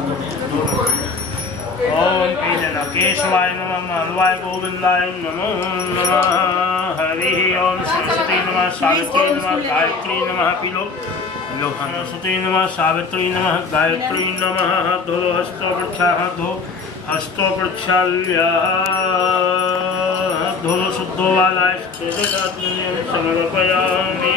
ओम केशवाय नमः माधवाय गोविंदाय नमो नमः। हरि ओम सरस्वती नमः सावित्री नमः गायत्री नमः पिलो सरस्वती नमः सावित्री नमः गायत्री नमः। धो हस्तो प्रक्षालः धो हस्तो प्रक्षाल्य धो शुद्धो वालाय समर्पयामि।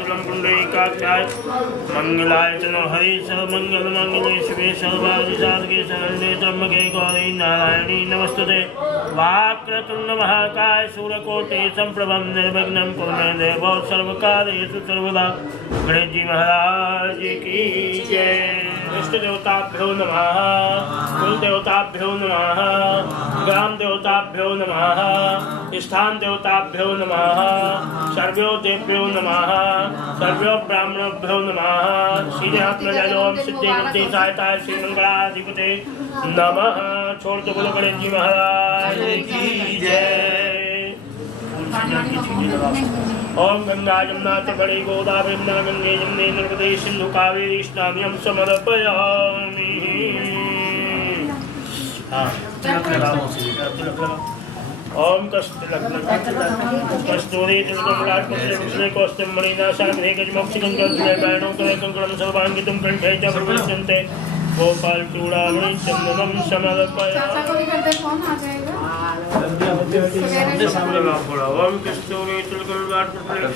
मंगलम पुंडरीकाक्षाय मंगलाय तनो हरि सह मंगल मंगले शिवे सर्वादि साधके शरण्ये त्र्यंबके गौरी नारायणी नमस्तुते। वाक्रतुंड महाकाय सूर्यकोटि संप्रभं निर्विघ्नं कुरु मे देव सर्वकार्येषु सर्वदा। गणेश जी महाराज की जय। इष्ट देवताभ्यो नमः, कुल देवताभ्यो नमः, ग्राम देवताभ्यो नमः, स्थान देवताभ्यो नमः, सर्व्यो देव्यो नमः, सर्व्यो ब्राह्मणभ्यो नमः। श्रीराम सिद्धि बुद्धि सहायताय श्री मंगलाधिपते नमः। छोड़ दो बोलो गणेश जी महाराज की जय। ओम गंगा जमुना बड़ी गोदावरी गंगे जमुने नर्मदे सिंधु कावेरी स्नानम समर्पयामि। ओम कस्तूरी तिलकमलाटपत्रे कौस्तुभमणिना सागरे गजमोक्षिकंकरणं कंकणं सर्वांगितं कंठे च प्रविशन्ते। गोपाल चूड़ामणि चंदनम समर्पयामि। ओम कस्तूरी तिलकमलाटपत्रे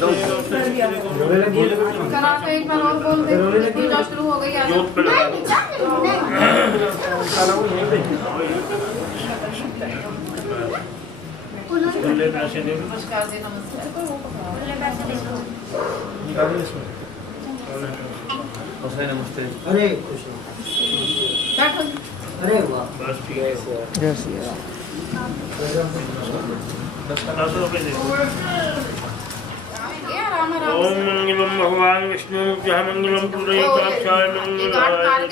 नमस्कार दे नमस्ते। अरे अरे वाह बस ठीक है। ओम मंगलम भगवान विष्णु जय मंगलम पुंडरीकाक्षाय मंगलाय।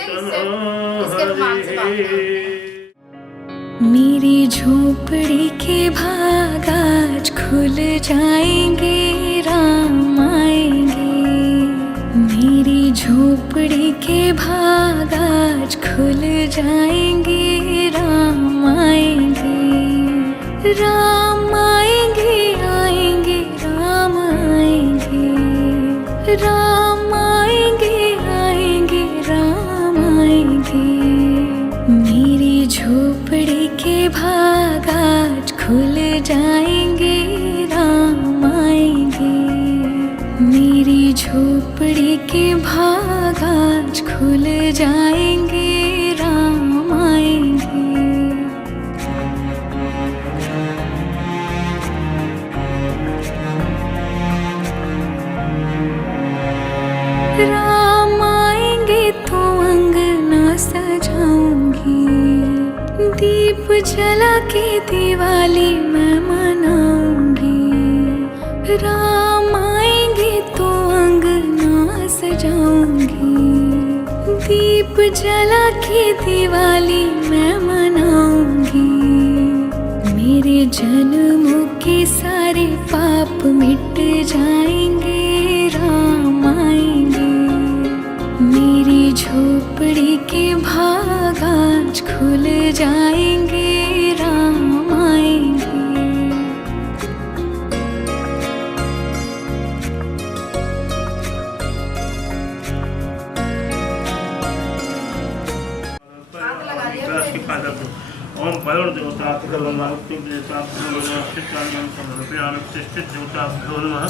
मेरी झोपड़ी के भाग आज खुल जाएंगे, राम आएंगे। मेरी झोपड़ी के भाग आज खुल जाएंगे, राम आएंगे। राम आएंगे आएंगे राम आएंगे, राम आएंगे आएंगे राम आएंगे। मेरी झोपड़ी के भाग आज खुल जाएंगे, राम आएंगे। मेरी झोपड़ी के भाग आज खुल जाएंगे, राम आएंगे। राम आएंगे तो अंगना सजाऊंगी, दीप जला के दिवाली मैं मनाऊंगी। राम आएंगे तो अंगना सजाऊंगी, दीप जला के दिवाली मैं मनाऊंगी। मेरे जन्मों के सारे पाप मिट जाएंगे, राम आएंगे। मेरी झोपड़ी के भाग आज खुल जाएंगे, राम आएंगे। ओम वरुण देवता प्रभुमावती देवता प्रभुमावतिकार्यं समर्पयामि। तिष्ठित देवता प्रभुमाः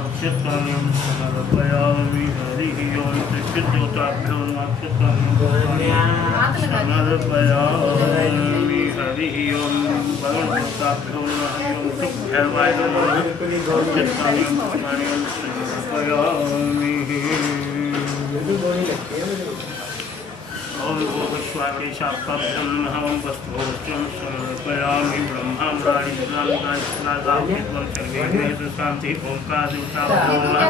अक्षितकार्यं समर्पयामि। हरि ओम तिष्ठित देवता प्रभुमाः समर्पयामि। हरि ओम वरुण देवता प्रभुमाः भैरवाय नमः अक्षितकार्यं समर्पयामि। ओम गोस्वाके शापाभ्यं नमः। ओम वस्त्रोच्चं समर्पयामि। ब्रह्माण्डानि स्नादाभ्यं सर्वेभ्यः शान्ति। ओंकार देवताभ्यो नमः।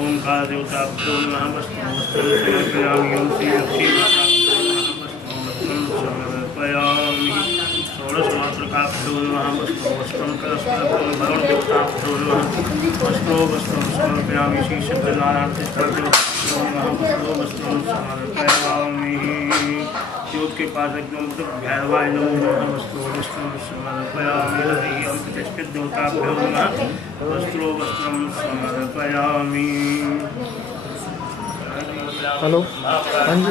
ओंकार देवताभ्यो नमः। वस्त्रोच्चं समर्पयामि। ओम श्री लक्ष्मी देवताभ्यो नमः। वस्त्रोच्चं समर्पयामि। नमः वस्त्रो वस्त्रं कलशकलशं भगवन् देवताभ्यो नमः वस्त्रो वस्त्रं समर्पयामि श्री सत्यनारायण तीर्थभ्यो नमः वस्त्रो वस्त्रं समर्पयामि ज्योत के पास एकदम भैरवाय नमो नमः वस्त्रो वस्त्रं समर्पयामि हरि ओम प्रतिष्ठित देवताभ्यो नमः वस्त्रो वस्त्रं समर्पयामि। हेलो हाँ जी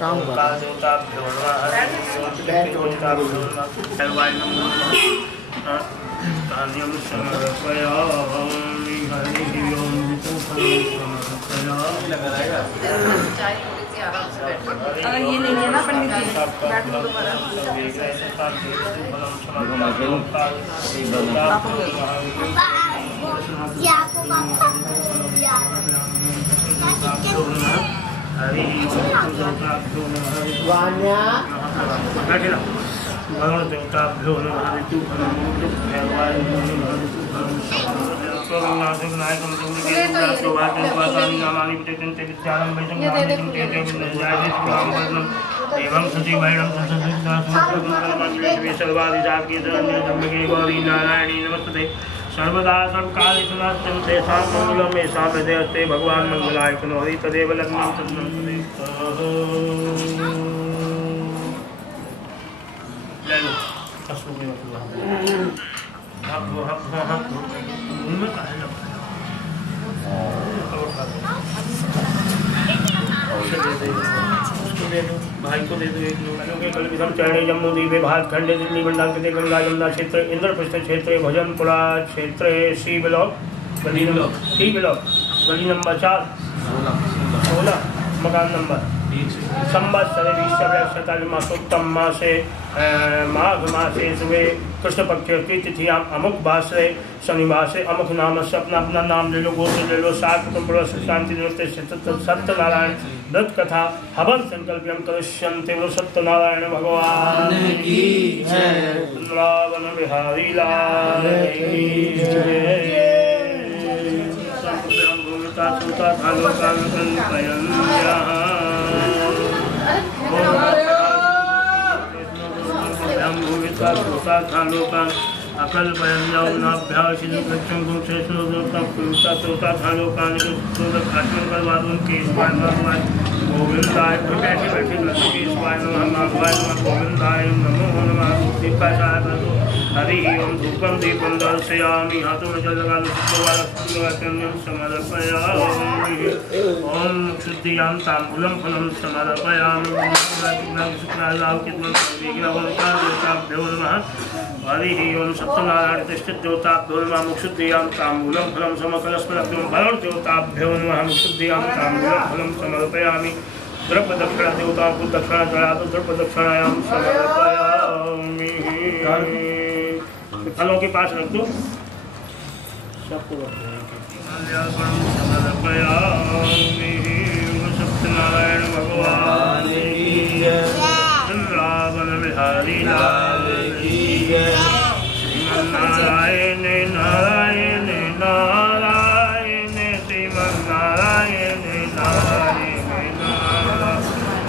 काम कर देवताभ्यो नमः भैरवाय नमो नमः धान्यं समर्पयामि हरि ओम ये नहीं है ना पंडित जी बैठो दोबारा भगवान देवताभ्यो नमः नायकं नामानि प्रत्यन्ते विद्यानं वैशं एवं सचिवैणं सर्वादिशाब्दे गौरी नारायणी नमस्ते सर्वदा सर्वकालेषु नास्तं तेषां मङ्गलं येषां हृदयस्ते भगवान् मङ्गलाय करोति तदेव लग्नं तद्वं भाई को दे दो एक लोग कल विधम चरणे जम्मू द्वीपे भारत खंडे दिल्ली मंडलांकिते गंगा यमुना क्षेत्र इंद्रप्रस्थ क्षेत्रे भजनपुरा क्षेत्रे सी ब्लॉक गली नंबर 4 16 मकान नंबर संवत्सरे मासोत्तम मासे माघ मासे सुबह कृष्ण पक्ष की तिथियां अमुक वासरे शनिवासे अमुक नाम से अपना नाम ले लो, गोत्र ले लो, सात कुटुंब शांति नृत्य सत्यनारायण व्रत कथा हवन संकल्पम करिष्यन्ते बोलो सत्यनारायण भगवान की जय। रावण बिहारी लाल की जय। अकल गोविंदाय बैठे बैठे गोविंदाय नमो नमः। हरि ओम धूपम दीपम दर्शयामि हाथों में जल लगा समर्पयामि ओम शुद्धियां तांबूलम फलम समर्पयामि हरि ओम सत्यनारायण तिष्ठित देवताभ्यो नमः मुक्षुद्धियां तांबूलम फलम समकलस्पलभ्यं भरण देवताभ्यो नमः मुक्षुद्धियां तांबूलम फलम समर्पयामि। द्रव्य दक्षिणा देवताओं को दक्षिणा चढ़ा दो, द्रव्य दक्षिणायां समर्पयामि। फलों के पास रख दो सबको सत्यनारायण भगवान रावण बिहारी लाल श्रीमन्नारायण नारायण नारायण श्रीमन्नारायण नारायण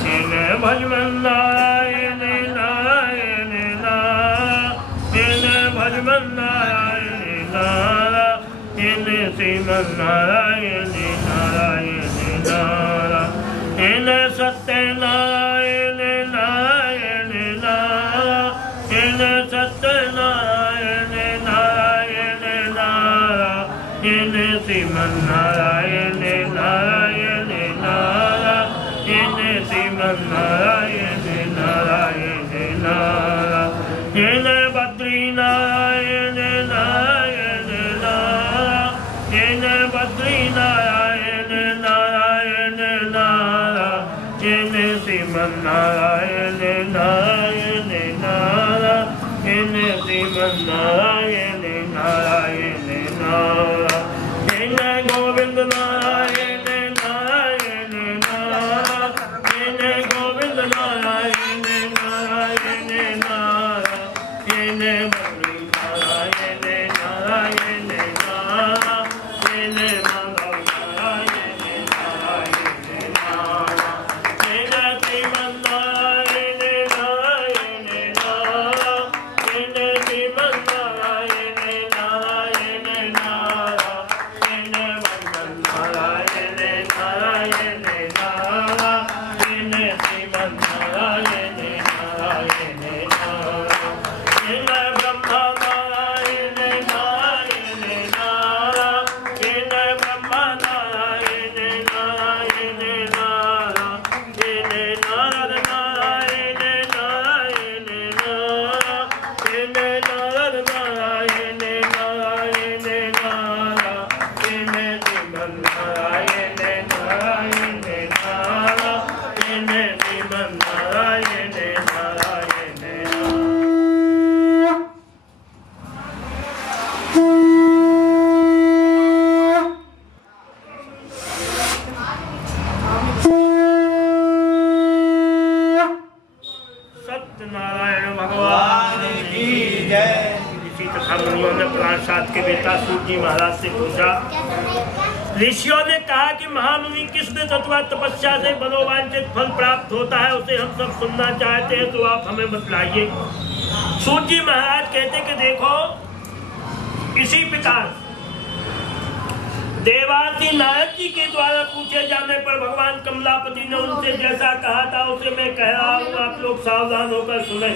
नारायण भजमन नारायण नारायण नारायण भजमन नारायण नारायण श्रीमन्नारायण नारायण नारायण सत्यनारायण नारायण नारायण सत्यनारायण नारायण नारायण श्रीमन्नारायण नारायण नारायण श्रीमन्नारायण नारायण नारायण बद्री नारायण नारायण नारायण बद्री नारायण नारायण नारायण श्रीमन्नारायण नारायण नारायण श्रीमन्नारायण नारायण नारायण गोविंद नारायण नारायण नारायण गोविंद नारायण नारायण नारायण बद्री नारायण नारायण नारायण माधव नारायण नारायण नारायण श्रीमन्नारायण नारायण नारायण सत्यनारायण भगवान की जय। इसी तथा मुनियों ने प्राणसात के बेटा सूत जी महाराज से पूछा, ऋषियों ने कहा कि महामुनि किस व्रत अथवा तपस्या से मनोवांछित फल प्राप्त होता है, उसे हम सब सुनना चाहते हैं, तो आप हमें बतलाइए। सूत जी महाराज कहते कि देखो, इसी प्रकार देवादी नारद जी के द्वारा पूछे जाने पर भगवान कमलापति ने उनसे जैसा कहा था उसे मैं कह रहा हूँ, आप लोग सावधान होकर सुने।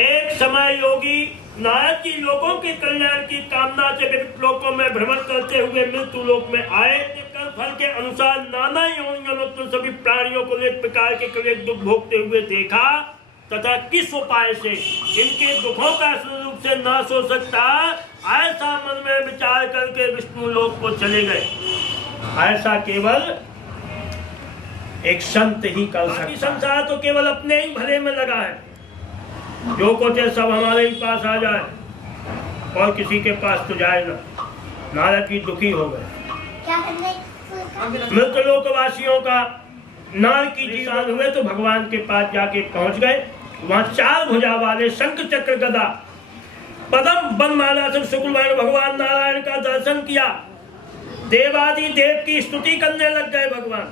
एक समय योगी नारद जी लोगों के कल्याण की कामना से विविध लोकों में भ्रमण करते हुए मृत्यु लोक में आए। कर्म फल के अनुसार नाना योनियों में सभी प्राणियों को एक प्रकार के क्लेश दुख भोगते हुए देखा तथा किस उपाय से इनके दुखों का स्वरूप से नाश हो सकता, ऐसा मन में विचार करके विष्णु लोक को चले गए। ऐसा केवल एक संत ही कर सकता। संसार तो केवल अपने ही भले में लगा है, जो कुछ है सब हमारे ही पास आ जाए और किसी के पास तो जाए ना। नारद जी दुखी हो गए। मृतलोक वासियों का नार की जीवन हुए तो भगवान के पास जाके पहुंच गए। वहां 4 भुजा वाले शंख चक्र गदा पद्म बनमाला से शुक्लवर्ण भगवान नारायण का दर्शन किया। देवादि देव की स्तुति करने लग गए। भगवान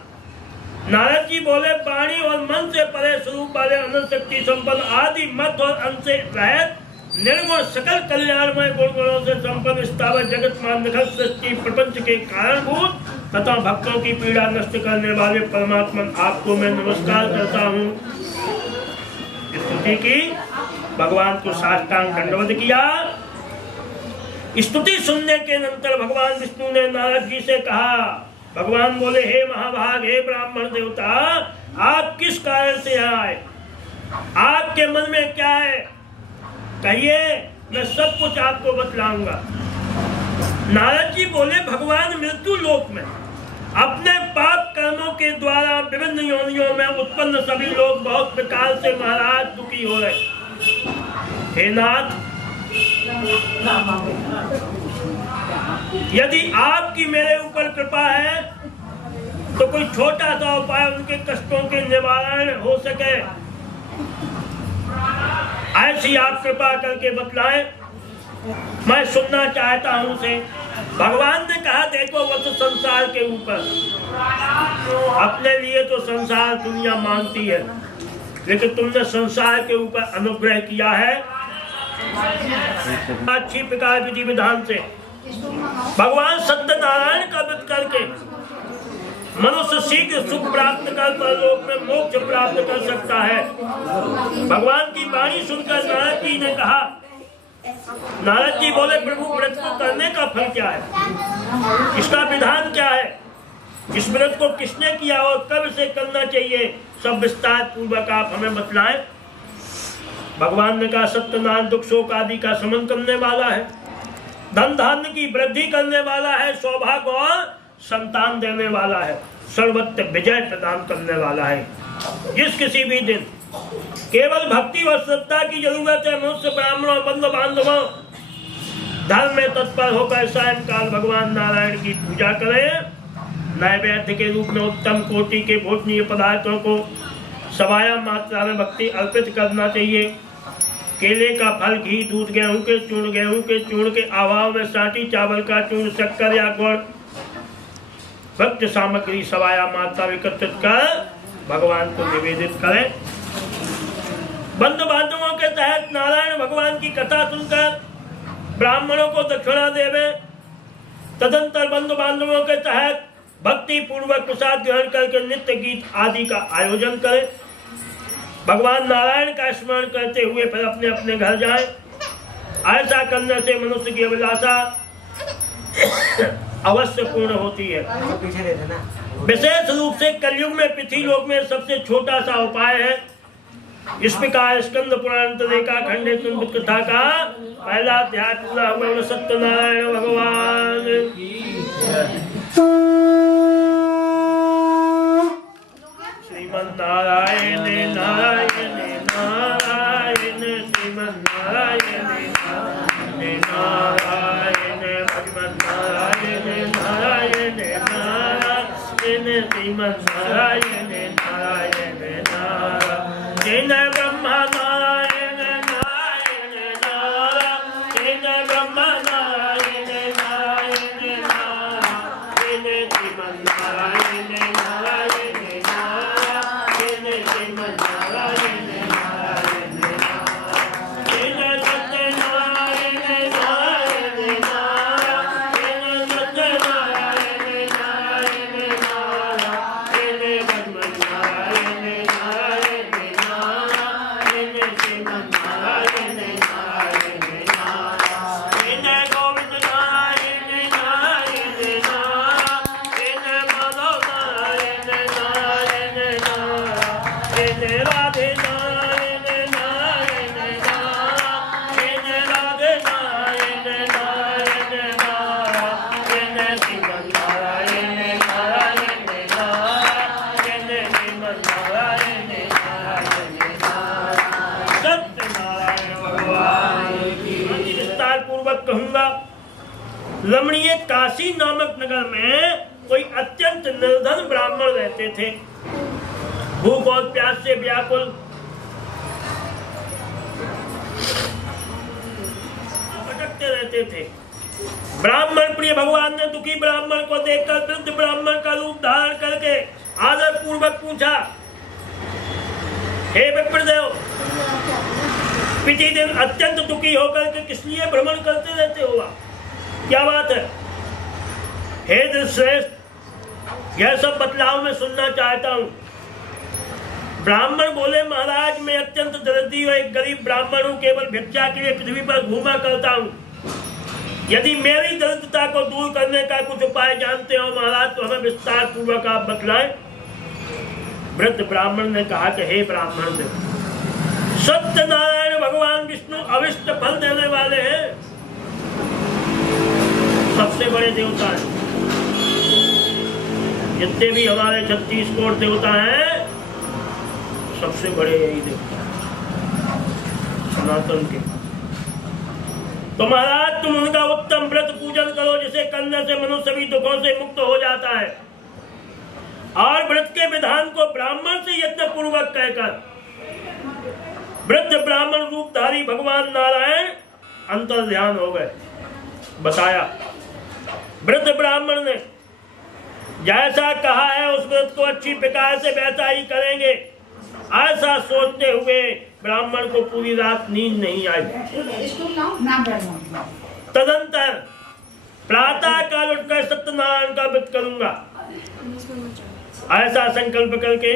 नारद जी बोले, वाणी और मन से परे स्वरूप वाले अनंत शक्ति संपन्न आदि मत और अंश से रहित निर्गुण सकल कल्याणमय गुणों से संपन्न स्थावर जगत निखल सृष्टि प्रपंच के कारणभूत तथा भक्तों की पीड़ा नष्ट करने वाले परमात्मा आपको मैं नमस्कार करता हूँ। स्तुति की, भगवान को साष्टांग दंडवत किया। स्तुति सुनने के नंतर भगवान विष्णु ने नारद जी से कहा, भगवान बोले, हे महाभाग, हे ब्राह्मण देवता, आप किस कारण से आए, आपके मन में क्या है, कहिए, मैं सब कुछ आपको बतलाऊंगा। नारद जी बोले, भगवान मृत्यु लोक में अपने पाप कर्मों के द्वारा विभिन्न योनियों में उत्पन्न सभी लोग बहुत प्रकार से महाराज दुखी हो रहे। हे नाथ, यदि आपकी मेरे ऊपर कृपा है तो कोई छोटा सा उपाय उनके कष्टों के निवारण हो सके, ऐसी आप कृपा करके बतलाएं, मैं सुनना चाहता हूं उसे। भगवान ने कहा, देखो, वो तो संसार के ऊपर, अपने लिए तो संसार दुनिया मानती है, लेकिन तुमने संसार के ऊपर अनुग्रह किया है अच्छी प्रकार विधि विधान से। भगवान सत्यनारायण का व्रत करके मनुष्य शीघ्र सुख प्राप्त कर परलोक में मोक्ष प्राप्त कर सकता है। भगवान की वाणी सुनकर नारद जी ने कहा, नारद जी बोले, प्रभु, व्रत को करने का फल क्या है, इसका विधान क्या है, इस व्रत को किसने किया और कब से करना चाहिए, सब विस्तार पूर्वक आप हमें बतलाएं। भगवान ने कहा, सत्यनारायण दुख शोक आदि का शमन करने वाला है, धन धान्य की वृद्धि करने वाला है, सौभाग्य और संतान देने वाला है, सर्वत्र विजय प्रदान करने वाला है। जिस किसी भी दिन केवल भक्ति और श्रद्धा की जरूरत है, मनुष्य ब्राह्मणों बंधु बांधवों धर्म में तत्पर होकर सायंकाल भगवान नारायण की पूजा करें। नैवेद्य के रूप में उत्तम कोटि के भोजनीय पदार्थों को सवाया मात्रा में भक्ति अर्पित करना चाहिए। केले का फल, घी, दूध, गेहूं के चूर्ण के अभाव में साटी चावल का चूर्ण, शक्कर या गुड़, भक्त सामग्री सवाया मात्रा एकत्रित कर भगवान को निवेदित करें। बंधु बांधवों के तहत नारायण भगवान की कथा सुनकर ब्राह्मणों को दक्षिणा देवे। तदंतर बंधु बांधवों के तहत भक्ति पूर्वक प्रसाद ग्रहण करके नित्य गीत आदि का आयोजन करें। भगवान नारायण का स्मरण करते हुए फिर अपने अपने घर जाएं। ऐसा करने से मनुष्य की अभिलाषा अवश्य पूर्ण होती है। विशेष रूप से कलयुग में पृथ्वी लोक में सबसे छोटा सा उपाय है। इस प्रकार स्कंद पुराण तरीका खंडित कथा का पहला अध्याय पूरा हुआ। सत्यनारायण भगवान श्रीमन नारायण नारायण नारायण श्रीमन नारायण नारायण नारायण भगवान नारायण नारायण नारायण श्रीमन नारायण नारायण नारायण पूर्वक कहूंगा। रमणीय काशी नामक नगर में कोई अत्यंत निर्धन ब्राह्मण रहते थे, भूख और प्यास से व्याकुल, भटकते रहते थे। ब्राह्मण प्रिय भगवान ने दुखी ब्राह्मण को देखकर वृद्ध ब्राह्मण का रूप धारण करके आदर पूर्वक पूछा, हे विप्रदेव, प्रतिदिन अत्यंत दुखी होकर के किस लिए भ्रमण करते रहते हो? क्या बात है? हे श्रेष्ठ, यह सब बतलाव मैं सुनना चाहता हूँ। ब्राह्मण बोले, महाराज मैं अत्यंत दरिद्री और एक गरीब ब्राह्मण हूँ, केवल भिक्षा के लिए पृथ्वी पर घूमा करता हूँ। यदि मेरी दरिद्रता को दूर करने का कुछ उपाय जानते हो महाराज तो हमें विस्तार पूर्वक आप बतलाएं। वृद्ध ब्राह्मण ने कहा कि हे ब्राह्मण देव, सत्यनारायण भगवान विष्णु अविष्ट फल देने वाले हैं, सबसे बड़े देवता हैं। जितने भी हमारे 36 करोड़ देवता हैं, सबसे बड़े यही देवता सनातन के। तो महाराज तुम उनका उत्तम व्रत पूजन करो, जिसे करने से मनुष्य सभी दुखों से मुक्त हो जाता है। और व्रत के विधान को ब्राह्मण से यत्न पूर्वक कहकर वृद्ध ब्राह्मण रूपधारी भगवान नारायण अंतर ध्यान हो गए। बताया वृद्ध ब्राह्मण ने जैसा कहा है उस व्रत को अच्छी प्रकार से वैसा ही करेंगे। ऐसा सोचते हुए ब्राह्मण को पूरी रात नींद नहीं आई। तदंतर प्रातः काल उठकर सत्यनारायण का व्रत करूंगा, ऐसा संकल्प करके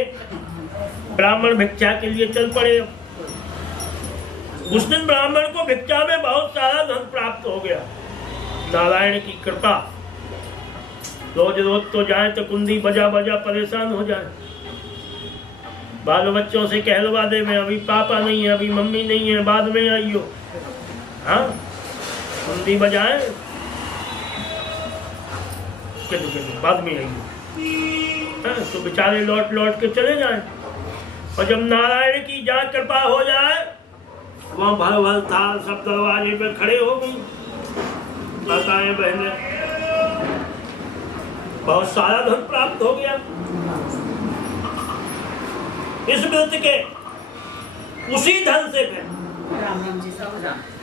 ब्राह्मण भिक्षा के लिए चल पड़े। उस दिन ब्राह्मण को भिक्षा में बहुत सारा धन प्राप्त हो गया, नारायण की कृपा। रोज रोज तो जाए तो कुंडी बजा बजा परेशान हो जाए, बाल बच्चों से कहलवा दे मैं अभी पापा नहीं है, अभी मम्मी नहीं है, बाद में आइयो। हाँ, कुंडी बजाए बाद में आइयो। तो बेचारे लौट लौट के चले जाए। और जब नारायण की जहाँ कृपा हो जाए, वहाँ भर भर थाल सब दरवाजे पे खड़े हो गई। माताएं बहने, बहुत सारा धन प्राप्त हो गया। इस व्रत के उसी धन से फिर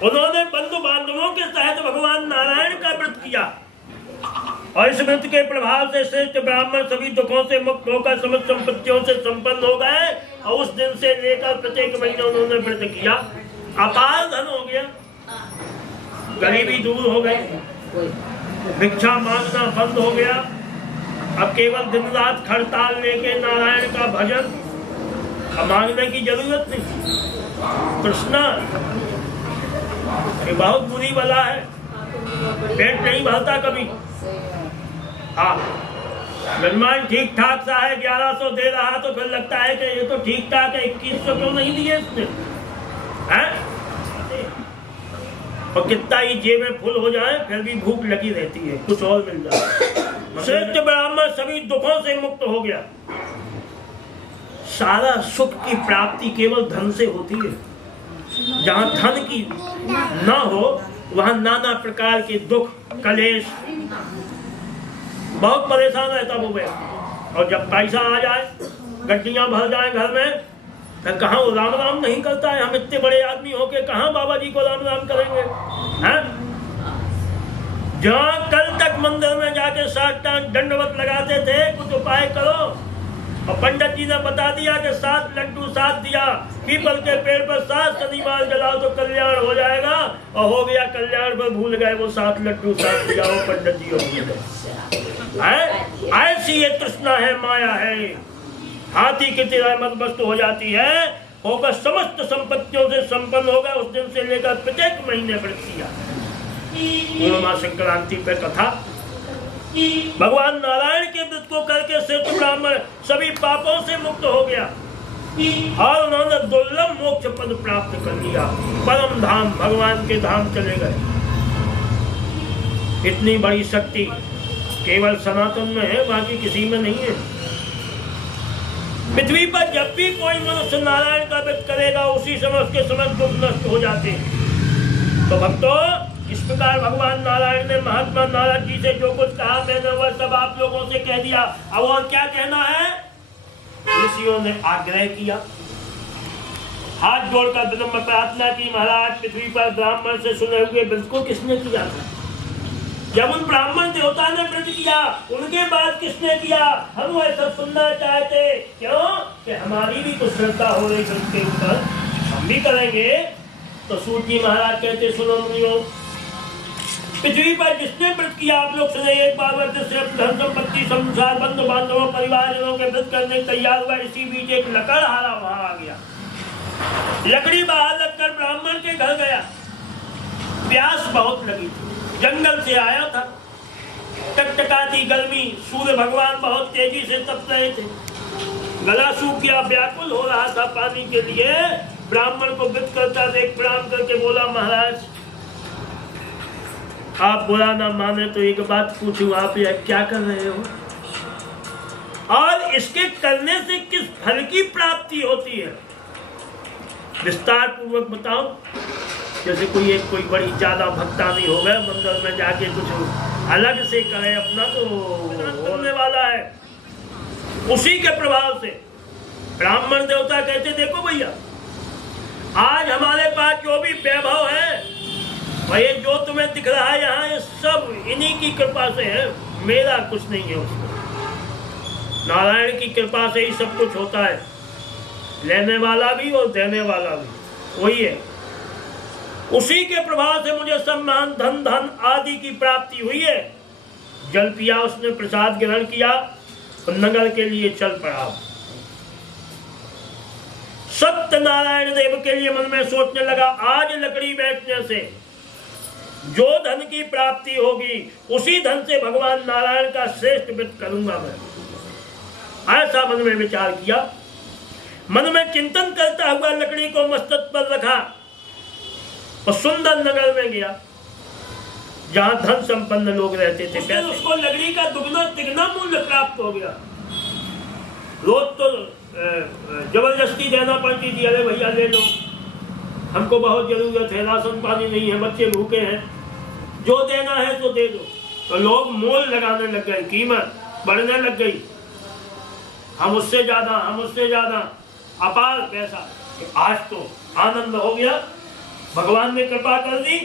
उन्होंने बंधु बांधवों के तहत भगवान नारायण का व्रत किया। और इस व्रत के प्रभाव से श्रेष्ठ ब्राह्मण सभी दुखों से मुक्त होकर समस्त संपत्तियों से संपन्न हो गए। और उस दिन से लेकर प्रत्येक महीने उन्होंने व्रत किया, अपार धन हो गया, गरीबी दूर हो गई, भिक्षा मांगना बंद हो गया। अब केवल दिन रात खड़ताल लेके नारायण का भजन, अब मांगने की जरूरत नहीं। कृष्णा ये बहुत बुरी बला है, पेट नहीं भरता कभी। हाँ, जजमान ठीक ठाक सा है, 1100 दे रहा तो फिर लगता है कि ये तो ठीक ठाक है, 2100 क्यों नहीं दिए इसने, हैं? और कितना ही जेबें फुल हो जाए फिर भी भूख लगी रहती है, कुछ और मिल जाए। श्रेष्ठ ब्राह्मण सभी दुखों से मुक्त हो गया। सारा सुख की प्राप्ति केवल धन से होती है। जहाँ धन की ना हो वहाँ नाना प्रकार के दुख कलेश, बहुत परेशान रहता वो व्यक्ति। और जब पैसा आ जाए, गड्डियां भर जाए घर में, तो कहाँ वो राम राम नहीं करता है। हम इतने बड़े आदमी होके कहाँ बाबा जी को राम राम करेंगे, हैं? जहाँ कल तक मंदिर में जाके साष्टांग दंडवत लगाते थे, कुछ उपाय करो। और पंडित जी ने बता दिया कि 7 लड्डू 7 दिया, पीपल के पेड़ पर 7 शनिवार जलाओ तो कल्याण हो जाएगा। और हो गया कल्याण, पर भूल गए वो 7 लड्डू 7 दिया, वो पंडित जी हो गए। ऐसी ये तृष्णा है, माया है, हाथी की तरह मदमस्त हो जाती है, होकर समस्त संपत्तियों से संपन्न होगा। उस दिन से लेकर प्रत्येक महीने व्रत किया। पूर्णिमा संक्रांति पे कथा, भगवान नारायण के व्रत को करके श्रेष्ठ ब्राह्मण सभी पापों से मुक्त हो गया और उन्होंने दुर्लभ मोक्ष पद प्राप्त कर लिया। परम धाम, भगवान के धाम चले गए। इतनी बड़ी शक्ति केवल सनातन में है, बाकी किसी में नहीं है। पृथ्वी पर जब भी कोई मनुष्य नारायण का व्रत करेगा, उसी समय उसके समस्त दुख नष्ट हो जाते हैं। तो भक्तों, इस प्रकार भगवान नारायण ने महात्मा नारद जी से जो कुछ कहा मैंने वह सब आप लोगों से कह दिया। अब और क्या कहना है? ऋषियों ने आग्रह किया, हाथ जोड़कर विनम्र प्रार्थना की, महाराज पृथ्वी पर ब्राह्मण से सुने हुए व्रत को किसने किया था? जब उन ब्राह्मण देवता ने व्रत किया उनके बाद किसने किया? हम वह सब सुनना चाहते। क्यों? कि हमारी भी कुछ श्रद्धा हो रही है उसके ऊपर, हम भी करेंगे। तो सूत जी महाराज कहते, सुनो मुनियों, पृथ्वी पर जिसने व्रत किया आप लोग सुने, एक बार व्रत से धन संपत्ति संसार बंधु बांधवों परिवारजनों के व्रत करने तैयार हुआ। इसी बीच एक लकड़हारा वहां आ गया, लकड़ी बाहर लगकर ब्राह्मण के घर गया। प्यास बहुत लगी थी, जंगल से आया था, टकटकाती गर्मी, सूर्य भगवान बहुत तेजी से तप रहे थे, गला सूख गया, व्याकुल हो रहा था पानी के लिए। ब्राह्मण को व्रत करता देख प्रणाम करके बोला, महाराज आप बुरा ना माने तो एक बात पूछूं, आप यह क्या कर रहे हो और इसके करने से किस फल की प्राप्ति होती है? विस्तार पूर्वक बताओ। जैसे कोई बड़ी ज्यादा भक्तानी हो गए, मंदिर में जाके कुछ अलग से करे अपना तो होने वाला है। उसी के प्रभाव से ब्राह्मण देवता कहते, देखो भैया आज हमारे पास जो भी वैभव है, भाई जो तुम्हें दिख रहा है यहाँ, ये सब इन्हीं की कृपा से है, मेरा कुछ नहीं है उसमें। नारायण की कृपा से ही सब कुछ होता है, लेने वाला भी और देने वाला भी वही है। उसी के प्रभाव से मुझे सम्मान धन आदि की प्राप्ति हुई है। जल पिया उसने, प्रसाद ग्रहण किया और नगर के लिए चल पड़ा। सत्यनारायण देव के लिए मन में सोचने लगा, आज लकड़ी बैठने से जो धन की प्राप्ति होगी उसी धन से भगवान नारायण का श्रेष्ठ व्रत करूंगा मैं। ऐसा मन में विचार किया। मन में चिंतन करता हुआ लकड़ी को मस्तक पर रखा और सुंदर नगर में गया जहां धन संपन्न लोग रहते थे। उसको लकड़ी का दुगना तिगना मूल्य प्राप्त हो गया। रोज तो जबरदस्ती देना पड़ती थी, अरे भैया ले लो, हमको बहुत जरूरत है, राशन पानी नहीं है, बच्चे भूखे हैं, जो देना है तो दे दो। तो लोग मोल लगाने लग गए, कीमत बढ़ने लग गई, हम उससे ज्यादा अपार पैसा। आज तो आनंद हो गया, भगवान ने कृपा कर दी,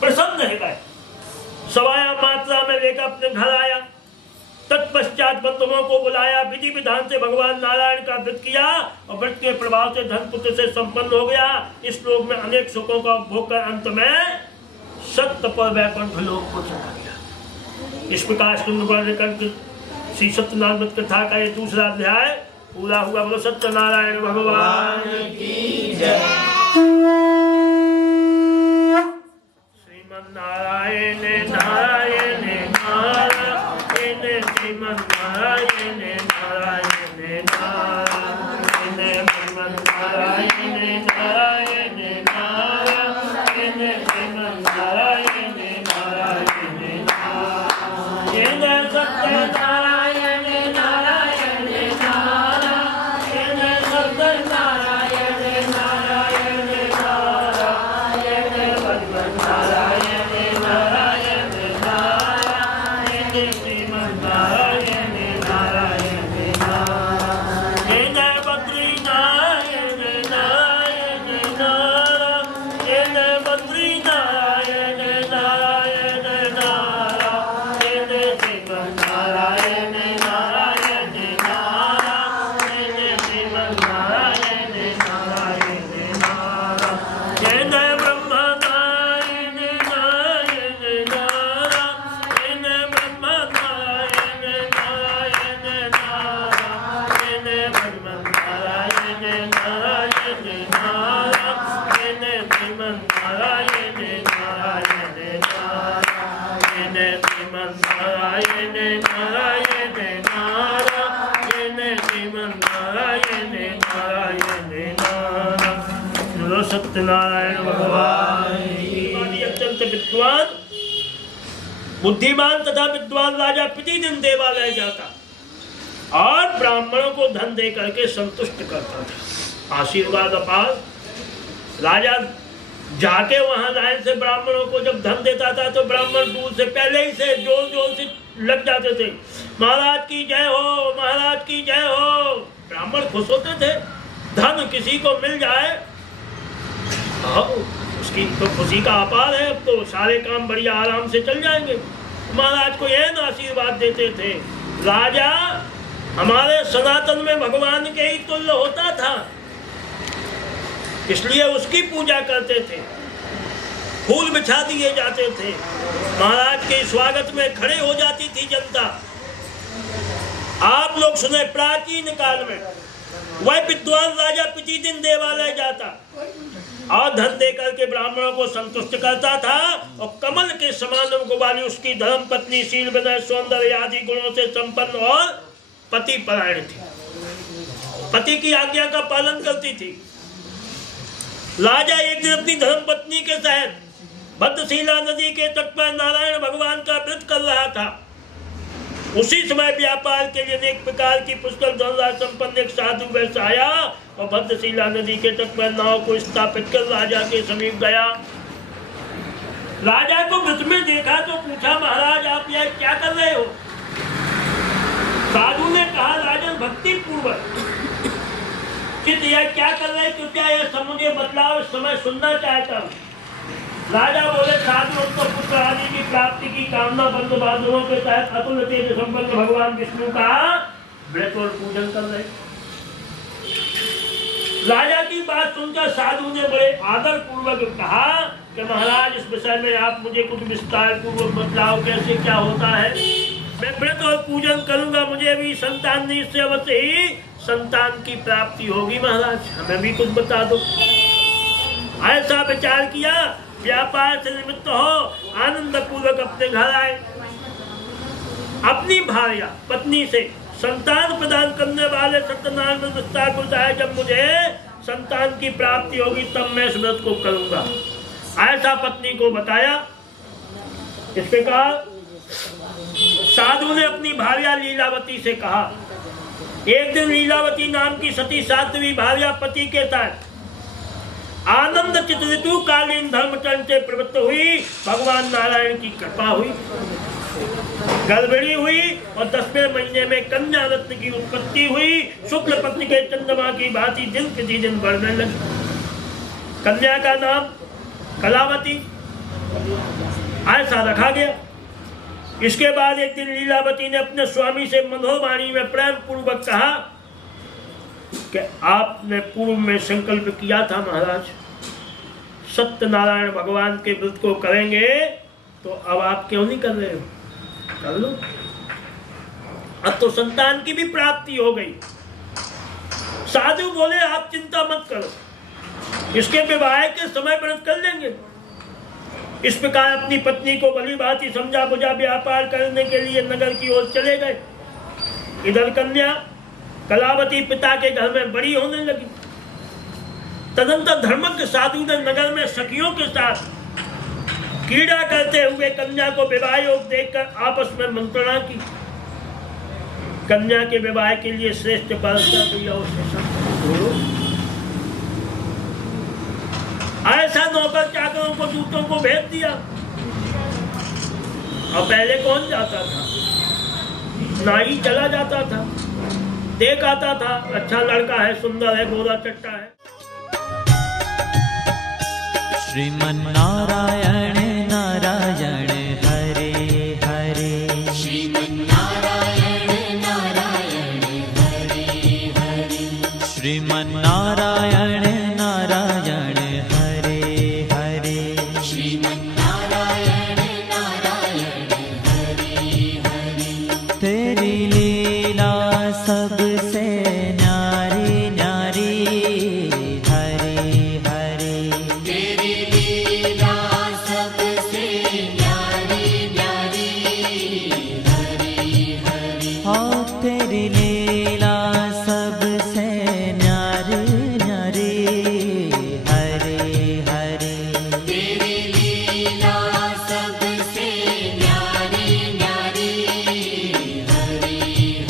प्रसन्न है गए, सवाया मात्रा में लेकर अपने घर आया। तत्पश्चात बंधुओं को बुलाया, विधि विधान से भगवान नारायण का व्रत किया और व्रत के प्रभाव से धन पुत्र से संपन्न हो गया। इस लोक में अनेक सुखों का भोग कर अंत में सत्य पर वैकुंठ लोक को चला गया। इस प्रकार श्री सत्यनारायण व्रत कथा का ये दूसरा अध्याय पूरा हुआ। बोलो सत्यनारायण भगवान की जय। श्रीमन नारायण नारायण नारायण, श्रीमन नारायण नारायण नारायण, श्रीमन नारायण नारायण नारायण, श्रीमन नारायण नारायण नारायण, सत्यनारायण नारायण नारायण, सत्यनारायण नारायण नारायण, भगवान नारायण नारायण नारायण, श्रीमन नारायण नारायण नारायण, बद्री नारायण नारायण नारायण, बद्री नारायण नारायण नारायण, श्रीमन नारायण नारायण नारायण, श्रीमन नारायण नारायण नारायण, ब्रह्म नारायण नारायण नारायण, ब्रह्म नारायण नारायण नारायण, ब्रह्म नारायण नारायण नारायण, श्रीमन नारायण नारायण नारायण, श्रीमन नारायण नारायण नारायण, श्रीमन नारायण नारायण नारायण। सत्यनारायण भगवान की। अत्यंत विद्वान बुद्धिमान तथा विद्वान राजा प्रतिदिन देवालय जाता और ब्राह्मणों को धन दे करके संतुष्ट करता था। आशीर्वाद अपार। राजा जाके वहां लाइन से ब्राह्मणों को जब धन देता था तो ब्राह्मण दूर से पहले ही से जोर जोर से लग जाते थे, महाराज की जय हो, महाराज की जय हो। ब्राह्मण खुश होते थे, धन किसी को मिल जाए उसकी तो खुशी का अपार है, अब तो सारे काम बढ़िया आराम से चल जाएंगे। महाराज को यह आशीर्वाद देते थे, राजा हमारे सनातन में भगवान के ही तुल्य होता था, इसलिए उसकी पूजा करते थे, फूल बिछा दिए जाते थे, महाराज के स्वागत में खड़े हो जाती थी जनता। आप लोग सुने प्राचीन काल में वह विद्वान राजा प्रतिदिन देवालय जाता और धन देकर के ब्राह्मणों को संतुष्ट करता था और कमल के समान वाली उसकी धर्म पत्नी शील विनय सौंदर्य आदि गुणों से संपन्न और पति परायण थी, पति की आज्ञा का पालन करती थी। राजा एक दिन अपनी धर्म पत्नी के साथ भद्रशिला नदी के तट पर नारायण भगवान का व्रत कर रहा था। उसी समय व्यापार के लिए अनेक प्रकार की पुष्कल धनराशि संपन्न एक साधु वैश्य आया और भद्रशिला नदी के तट पर नाव को स्थापित कर राजा के समीप गया। राजा को व्रत में देखा तो पूछा, महाराज आप यह क्या कर रहे हो? साधु ने कहा, राजन भक्ति पूर्वक चित यह क्या कर रहे, कृपया यह सब मुझे बतलाओ, इस समय सुनना चाहता हूँ। राजा बोले, साधु तो पुत्र आदि की प्राप्ति की कामना बंद बहादुरों के तहत अतुल तेज संपन्न भगवान विष्णु का व्रत और पूजन कर रहे। राजा की बात सुनकर साधु ने बड़े आदर पूर्वक कहा कि महाराज इस विषय में आप मुझे कुछ विस्तार पूर्वक बतलाओ, कैसे क्या होता है। मैं व्रत और पूजन करूंगा, मुझे भी संतान नहीं, इससे अवश्य ही संतान की प्राप्ति होगी, महाराज हमें भी कुछ बता दो। ऐसा विचार किया, व्यापार से निमित्त हो आनंद पूर्वक अपने घर आए। अपनी भार्या पत्नी से संतान प्रदान करने वाले सत्यनारायण ने विस्तार को बताया, जब मुझे संतान की प्राप्ति होगी तब मैं इस व्रत को करूंगा, ऐसा पत्नी को बताया। इस प्रकार साधु ने अपनी भार्या लीलावती से कहा। एक दिन लीलावती नाम की सती साध्वी भार्या पति के साथ आनंद चित ऋतु कालीन धर्मचर्य से प्रवृत्त हुई। भगवान नारायण की कृपा हुई, गर्भणी हुई और 10वें महीने में कन्या रत्न की उत्पत्ति हुई। शुक्ल पक्ष के चंद्रमा की भांति दिन प्रतिदिन बढ़ने लगी। कन्या का नाम कलावती ऐसा रखा गया। इसके बाद एक दिन लीलावती ने अपने स्वामी से मनोहर वाणी में प्रेम पूर्वक कहा कि आपने पूर्व में संकल्प किया था महाराज, सत्यनारायण भगवान के व्रत को करेंगे, तो अब आप क्यों नहीं कर रहे हो? कर लो, अब तो संतान की भी प्राप्ति हो गई। साधु बोले, आप चिंता मत करो, इसके विवाह के समय व्रत कर लेंगे। इस प्रकार अपनी पत्नी को भली भांति समझा बुझा व्यापार करने के लिए नगर की ओर चले गए। इधर कन्या कलावती पिता के घर में बड़ी होने लगी। तदंतर धर्मज्ञ साधु ने नगर में सखियों के साथ क्रीड़ा करते हुए कन्या को विवाह योग देखकर आपस में मंत्रणा की। कन्या के विवाह के लिए श्रेष्ठ ऐसा नौकर चाकरों को दूतों को भेज दिया। और पहले कौन जाता था? नाई चला जाता था, देख आता था, अच्छा लड़का है, सुंदर है, गोरा चट्टा है। श्रीमन नारायण नारायण हरे हरे, श्रीमन नारायण नारायण हरे हरे, श्रीमन नारायण नारायण हरे हरे, श्रीमन नारायण नारायण हरे हरे। तेरी लीला सबसे न्यारी न्यारी हरे हरे, तेरी लीला सबसे न्यारी न्यारी हरे हरे। हाँ तेरी लीला सबसे न्यारी न्यारी हरे हरे, तेरी लीला सबसे न्यारी न्यारी हरे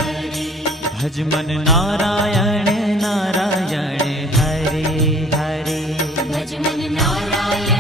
हरे। भजमन नारायण नारायण हरे हरे, भजमन नारायण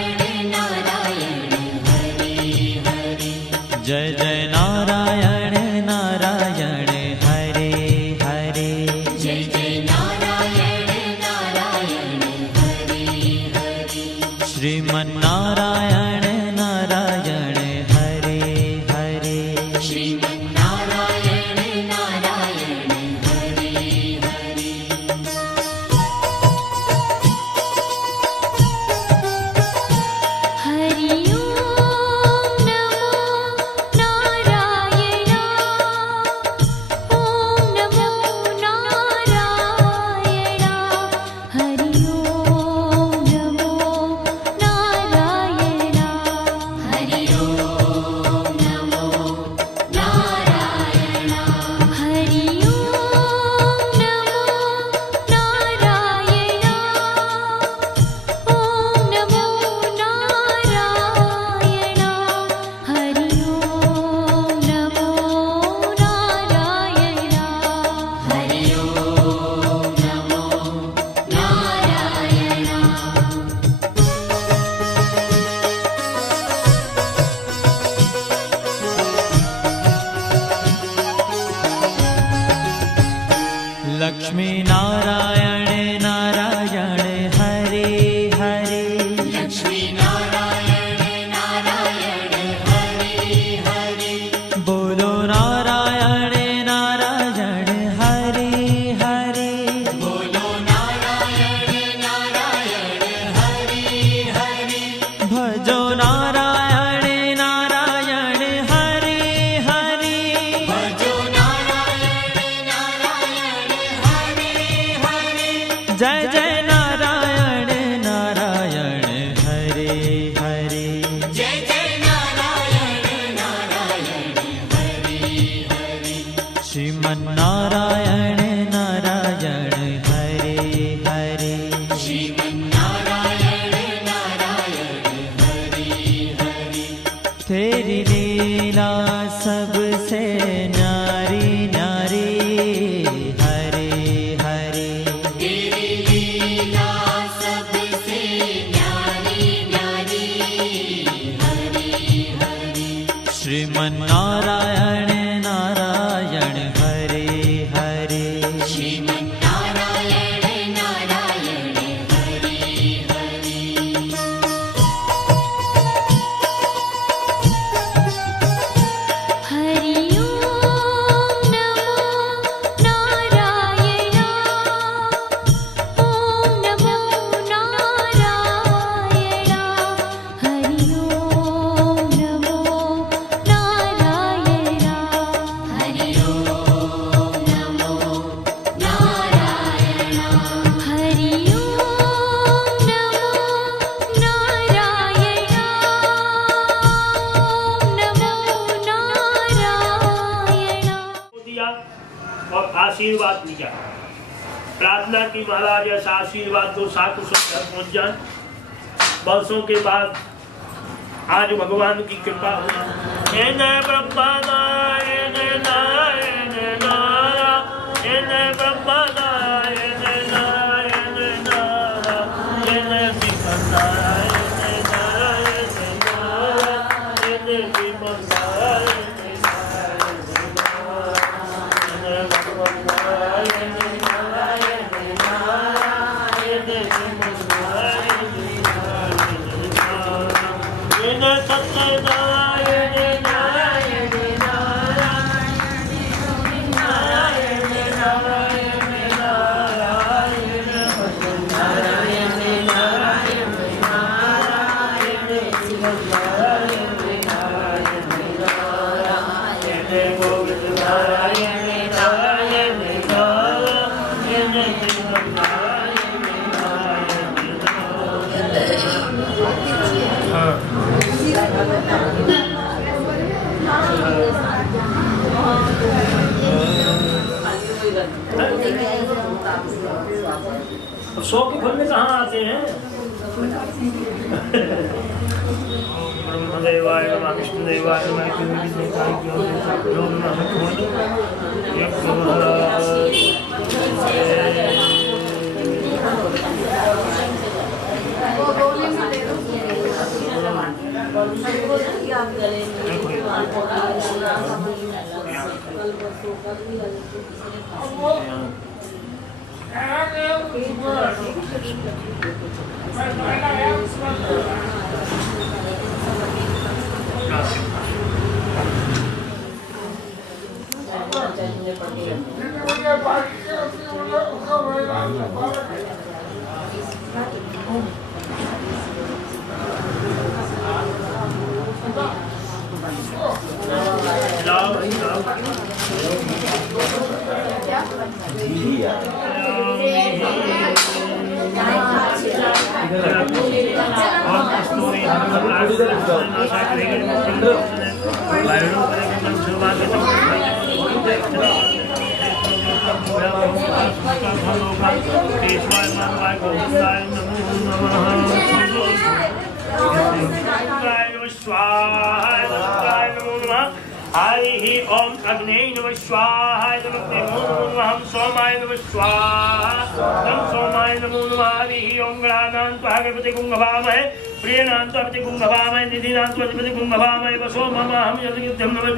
तेरी लीला सबसे न्यारी न्यारी हरे हरे। तेरी लीला सबसे न्यारी न्यारी हरे हरे। श्रीमन्नारायण नारायण हरे हरे। श्रीमन्नारायण नारायण हरे हरे। हरि ओम नमो नारायण। ओम नमो नारायण। हरि ओम नमो नारायण। हरि ओम नमो नारायण। हरि ओम नमो नारायण। दिया और आशीर्वाद दिया। प्रार्थना की महाराज ऐसा आशीर्वाद दो साकुशल घर पहुंच जाए। वर्षों के बाद आज भगवान की कृपा हुई। सौ के घर में कहाँ आते हैं? ब्रह्मदेवाय नमः विष्णुदेवाय नमः हरि ओम अग्ने नमः स्वाहा नमः नमः सोमाय नमः स्वाहा नमः सोमाय नमो नमः हरि ओम गणानां गणपति गुंगभामहे प्रियनां गणपति गुंगभामहे निधिनां गणपति गुंगभामहे वसो मम हम यज्ञं नमः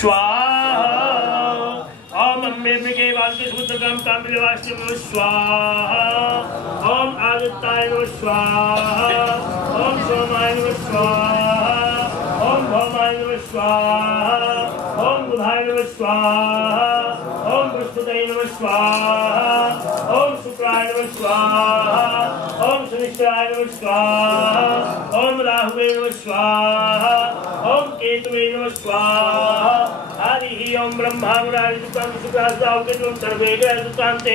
स्वाहा ओम अम्बे के वाक्य शुद्धकम कामविलास नमः स्वाहा ओम आदित्याय नमः स्वाहा ओम सोमाय नमः स्वाहा ओम भौमाय नमः स्वाहा ओम बुधाय नमः स्वाहा ओम बृहस्पतये नमः स्वाहा ओम शुक्राय नमः स्वाहा ओम शनिश्चराय नमः स्वाहा ओम राहुवे नमः स्वाहा ओम केतवे नमः स्वाहा हरि ओम ब्रह्मा मुरारी दुकान सुखासाव के तुम सर्वे ग्रह दुकांते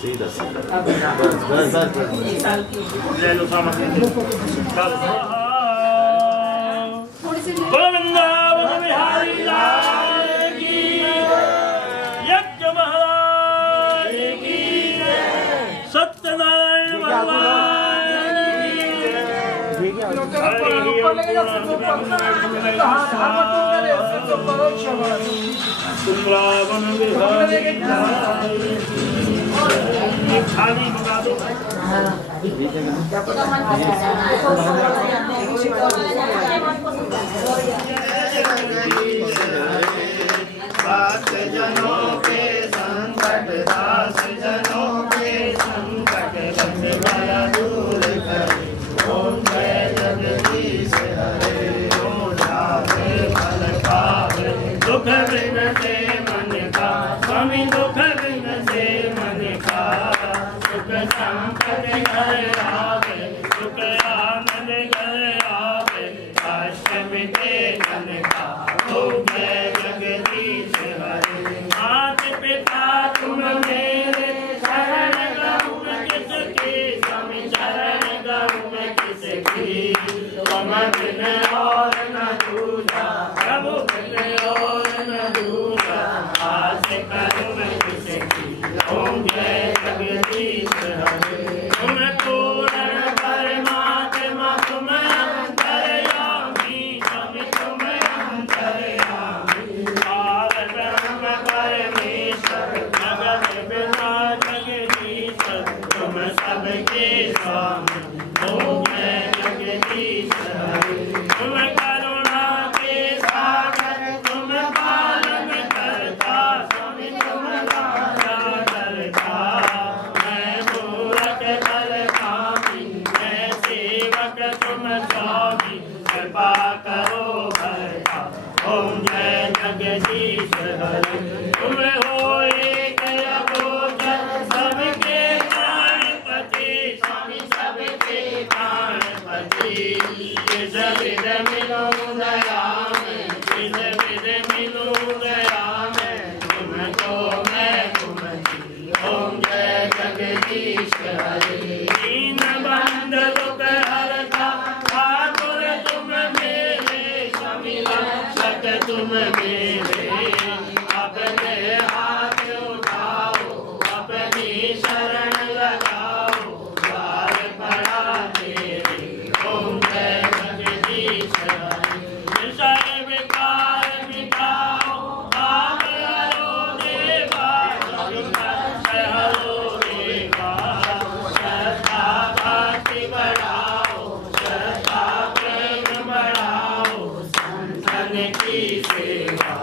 सीधा सीधा बस ले लो सामग्री वृंदावन बिहारी लाल की यज्ञ महाराज की सत्यनारायण भगवान की वृंदावन बिहारी खाली मंगा दो दास जनों के संकट दास जनों के संकट बंद बड़ा दूर करे ओम जय जगदीश हरे ओम जावे फल पावे दुख बिनते मन का स्वामी दुख बिनते मन का सुख संकट घर आवे सुख आनंद घर आवे कष्ट मिटे मन का ओम जय जगदीश हरे मात पिता तुम मेरे शरण गहूँ किसकी स्वामी शरण गहूँ किसकी तुम बिन और न दूजा प्रभु बिन और न दूजा आस करूँ मैं किसकी ओम जय जगदीश हरे तुम पूर्ण परमात्मा तुम अंतर्यामी स्वामी तुम अंतर्यामी पार ब्रह्म परमेश्वर जगत बिना जगदीश्वर तुम सबके स्वामी ओम जय जगदीश हरे तुम करुणा के सागर तुम पालन करता स्वामी तुम राजा करता मैं मूरख बलकामी मैं सेवक तुम स्वामी कृपा करो भरता ओम जय जगदीश हरे तुम हो एक अगोचर सबके प्राणपति स्वामी सबके प्राणपति विध विध मिलो दया में विध विध मिलो दया में तुमको मैं तुमकी ओम जय जगदीश हरे दीन बंद दुख हरता ठाकुर तुम मेरे स्वामी रक्षक तुम मेरे अपने हाथ उठाओ अपनी शरण लगाओ द्वार पड़ा तेरे ओम जय जगदीश हरे विषय विकार मिटाओ पाप हरो देवा संकट हरो देवा श्रद्धा भक्ति बढ़ाओ श्रद्धा प्रेम बढ़ाओ संतन की सेवा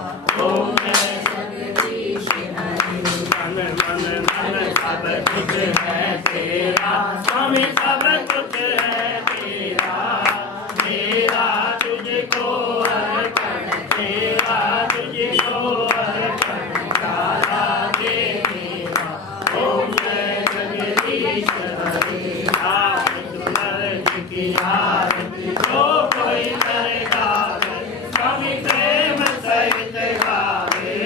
ओम जय जगदीश हरे मन मन मन सब कुछ है तेरा स्वामी सब कुछ है तेरा मेरा तुझको अर्पण तेरा तुझको अर्पण तारा दे मेरा ओम जय जगदीश हरे आप दुर्लभ की आरती जो कोई करे गावे स्वामी प्रेम सहित गावे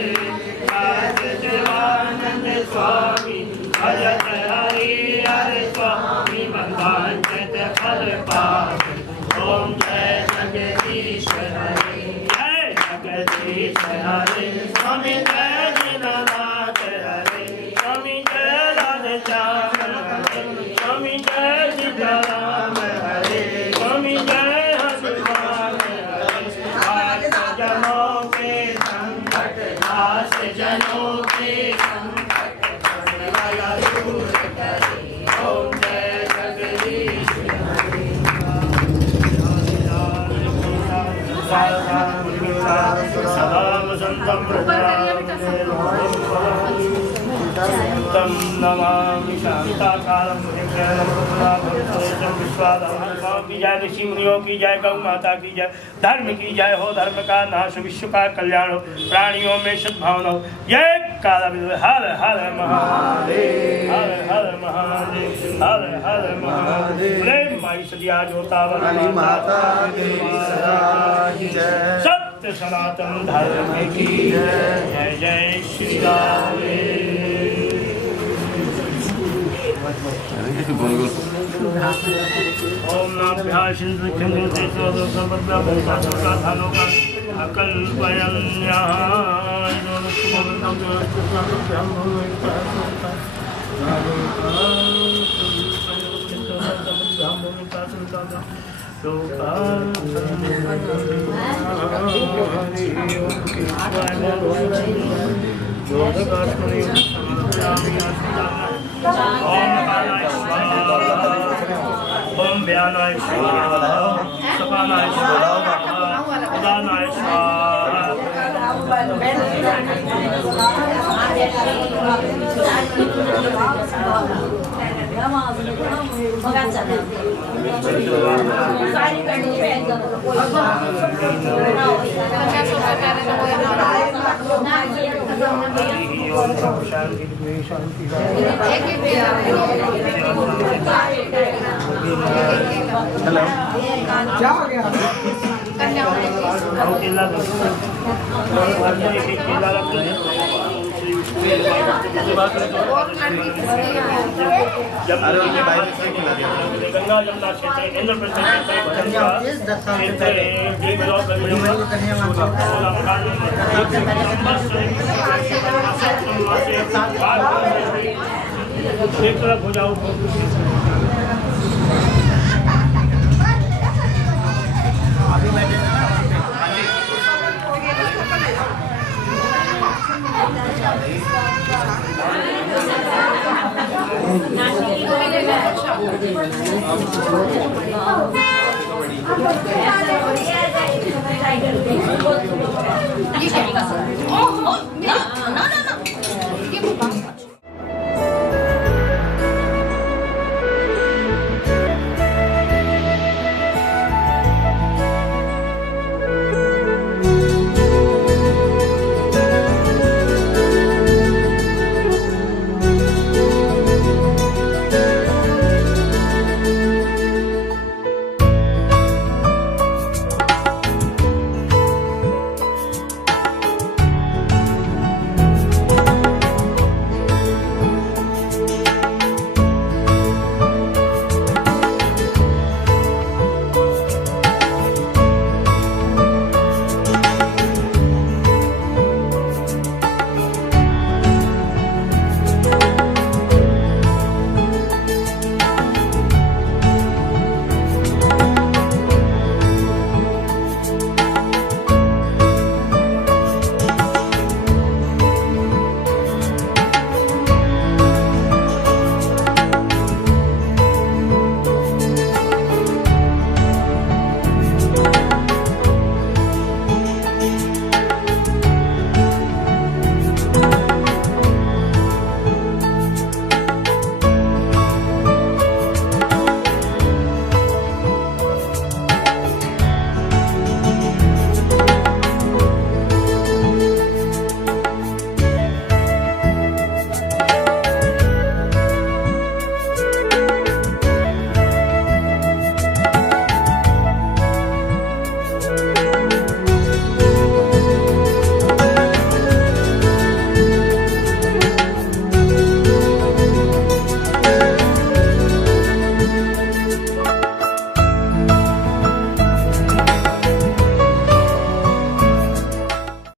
आज देवानंद स्वामी भजत हरि हरि स्वामी मनवांछित फल पावे ओम जय जगदीश हरे जय जगदीश हरे स्वामी जय दीनानाथ हरे स्वामी जय राधे श्याम हरे स्वामी जय सीताराम हरे स्वामी जय हनुमान हरे दास जनों के संकट दास जनों के संकट वाला दूर करे ओम जय जगदीश हरे सदा वसंतम तं नमामि शांताकारं विश्वाधाम की जय ऋषि मुनियों की जय गौ माता की जय धर्म की जय हो धर्म का नाश विश्व का कल्याण हो प्राणियों में सद्भावना हो जय काला हर हर महादेव हर हर महादेव हर हर महादेव प्रेम भाई सदिया जोता माता सत्य सनातन धर्म की जय जय श्री राम ओम नाभ्याः सिंधुखिमुते सर्वसंपद्भ्यां ओम व्यानाय स्वाहा सपानाय स्वाहा उदानाय स्वाहा हेलो क्या हो गया गंगा जमुना क्षेत्र इंद्र एक तरफ हो जाओ अभी मैं